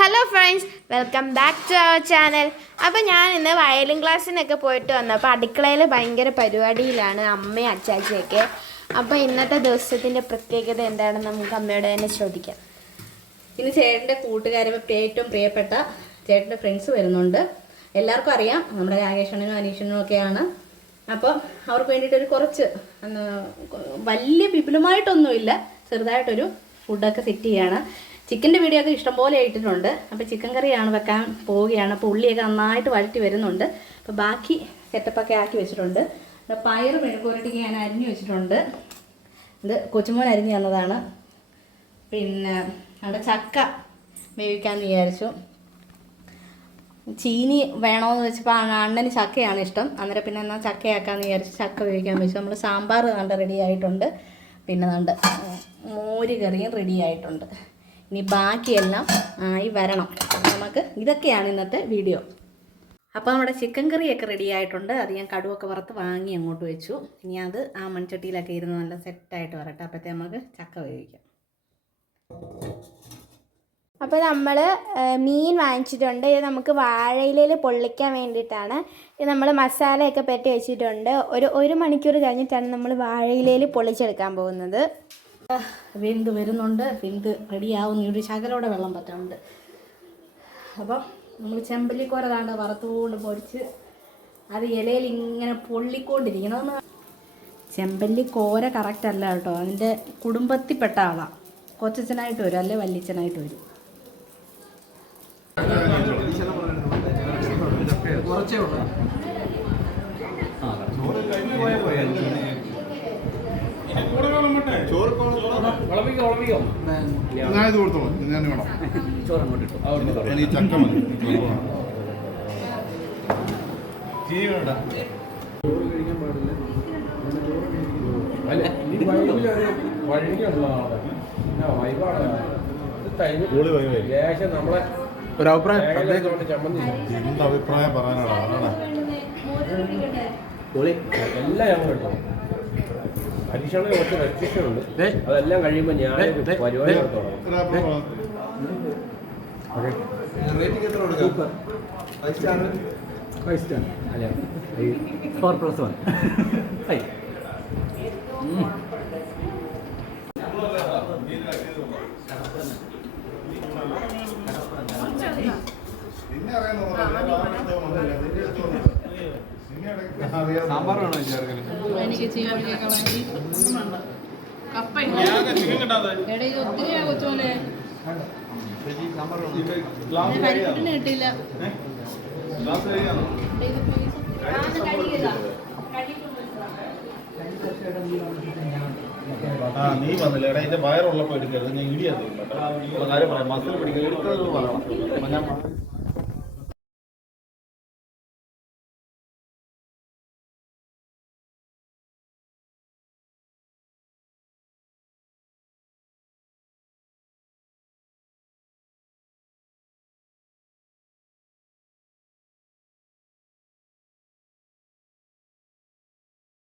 Hello friends welcome back to our channel അപ്പോൾ ഞാൻ ഇന്ന് വയലിൻ ക്ലാസ്സിനൊക്കെ പോയിട്ട് വന്നപ്പോൾ അടുക്കളയിൽ ഭയങ്കര പരിപാടിയിലാണ് അമ്മയും അച്ചാച്ചയൊക്കെ. അപ്പോൾ ഇന്നത്തെ ദിവസത്തിന്റെ പ്രത്യേകത എന്താണെന്ന് നമുക്ക് അമ്മയോട് തന്നെ ചോദിക്കാം. ഇന്ന് ചേട്ടന്റെ കൂട്ടുകാരും ഏറ്റവും പ്രിയപ്പെട്ട ചേട്ടന്റെ ഫ്രണ്ട്സ് വരുന്നുണ്ട്. എല്ലാവർക്കും അറിയാം നമ്മുടെ രാകേഷണനും അനീഷനും ഒക്കെയാണ്. അപ്പോൾ അവർക്ക് വേണ്ടിയിട്ട് ഒരു കുറച്ച് വലിയ വിപുലമായിട്ടൊന്നുമില്ല. ചെറുതായിട്ടൊരു ഫുഡൊക്കെ സെറ്റ് ചെയ്യാണ്. ചിക്കന്റെ വീഡിയോ ഒക്കെ ഇഷ്ടംപോലെ ഇട്ടിട്ടുണ്ട് അപ്പോൾ ചിക്കൻ കറിയാണ് വെക്കാൻ പോവുകയാണ്. അപ്പോൾ ഉള്ളിയൊക്കെ നന്നായിട്ട് വഴറ്റി വരുന്നുണ്ട്. അപ്പോൾ ബാക്കി സെറ്റപ്പൊക്കെ ആക്കി വെച്ചിട്ടുണ്ട്. പിന്നെ പയറ് മെഴുകുരട്ടിക്ക് ഞാൻ അരിഞ്ഞു വെച്ചിട്ടുണ്ട്. ഇത് കൊച്ചുമോൻ അരിഞ്ഞു തന്നതാണ്. പിന്നെ അവിടെ ചക്ക വേവിക്കാമെന്ന് വിചാരിച്ചു. ചീനി വേണമെന്ന് വെച്ചപ്പോൾ അണ്ണന് ചക്കയാണ് ഇഷ്ടം. അന്നേരം പിന്നെ എന്നാൽ ചക്കയാക്കാമെന്ന് വിചാരിച്ച് ചക്ക വേവിക്കാൻ വെച്ചു. നമ്മൾ സാമ്പാർ കണ്ട് റെഡി ആയിട്ടുണ്ട്. പിന്നെ കണ്ട് മോര് കറിയും റെഡി ആയിട്ടുണ്ട്. ഇനി ബാക്കിയെല്ലാം ആയി വരണം. നമുക്ക് ഇതൊക്കെയാണ് ഇന്നത്തെ വീഡിയോ. അപ്പോൾ നമ്മുടെ ചിക്കൻ കറിയൊക്കെ റെഡി ആയിട്ടുണ്ട്. അത് ഞാൻ കടുവൊക്കെ വറുത്ത് വാങ്ങി അങ്ങോട്ട് വെച്ചു. ഇനി അത് ആ മൺചട്ടിയിലൊക്കെ ഇരുന്ന് നല്ല സെറ്റായിട്ട് വരട്ടെ. അപ്പോഴത്തെ നമുക്ക് ചക്ക വേവിക്കാം. അപ്പോൾ നമ്മൾ മീൻ വാങ്ങിച്ചിട്ടുണ്ട്. ഇത് നമുക്ക് വാഴയിലയിൽ പൊള്ളിക്കാൻ വേണ്ടിയിട്ടാണ്. ഇത് നമ്മൾ മസാലയൊക്കെ പെറ്റി വെച്ചിട്ടുണ്ട്. ഒരു ഒരു മണിക്കൂർ കഴിഞ്ഞിട്ടാണ് നമ്മൾ വാഴയിലയിൽ പൊള്ളിച്ചെടുക്കാൻ പോകുന്നത്. വെന്ത് വരുന്നുണ്ട്. വെന്ത് റെഡിയാവുന്ന. ഒരു ശകലോടെ വെള്ളം പറ്റുന്നുണ്ട് അപ്പം നമ്മൾ ചെമ്പല്ലിക്കോര താണ്ട് വറുത്തുകൊണ്ട് പൊടിച്ച് അത് ഇലയിൽ ഇങ്ങനെ പൊള്ളിക്കൊണ്ടിരിക്കണം. ചെമ്പല്ലി കോര കേട്ടോ. അതിന്റെ കുടുംബത്തിൽപ്പെട്ട ആളാണ് കൊച്ചനായിട്ട് വരും. അല്ലെ വല്ലിച്ചനായിട്ട് വരും. ഞാൻ ഇത് കൊടുത്തോളാം ഞാൻ വേണം ഞാൻ ഈ ചക്ക മതി ചീനി വേണ്ട പൊളി നമ്മളെ ഒരു അഭിപ്രായം. എന്ത് അഭിപ്രായം പറയാനാണ്? എല്ലാം ഞങ്ങൾ പരീക്ഷണ കുറച്ച് റെസ്ട്രിക്ഷൻ ഉണ്ട്. അതെല്ലാം കഴിയുമ്പോൾ ഞാൻ പരിപാടി ഫോർ പ്ലസ് വൺ നിന്നെ അറിയാൻ സാമ്പാർ വേണോ എനിക്ക് കപ്പ കിട്ടിയില്ല. ആ നീ വന്നില്ല? എടാ എന്റെ വയറുള്ളപ്പോ എടുക്കരുത്. ഞാൻ ഇടിയാ കാര്യം പറയാം. മസിൽ പിടിക്കുക എടുത്തത് പറയണം. അപ്പൊ ഞാൻ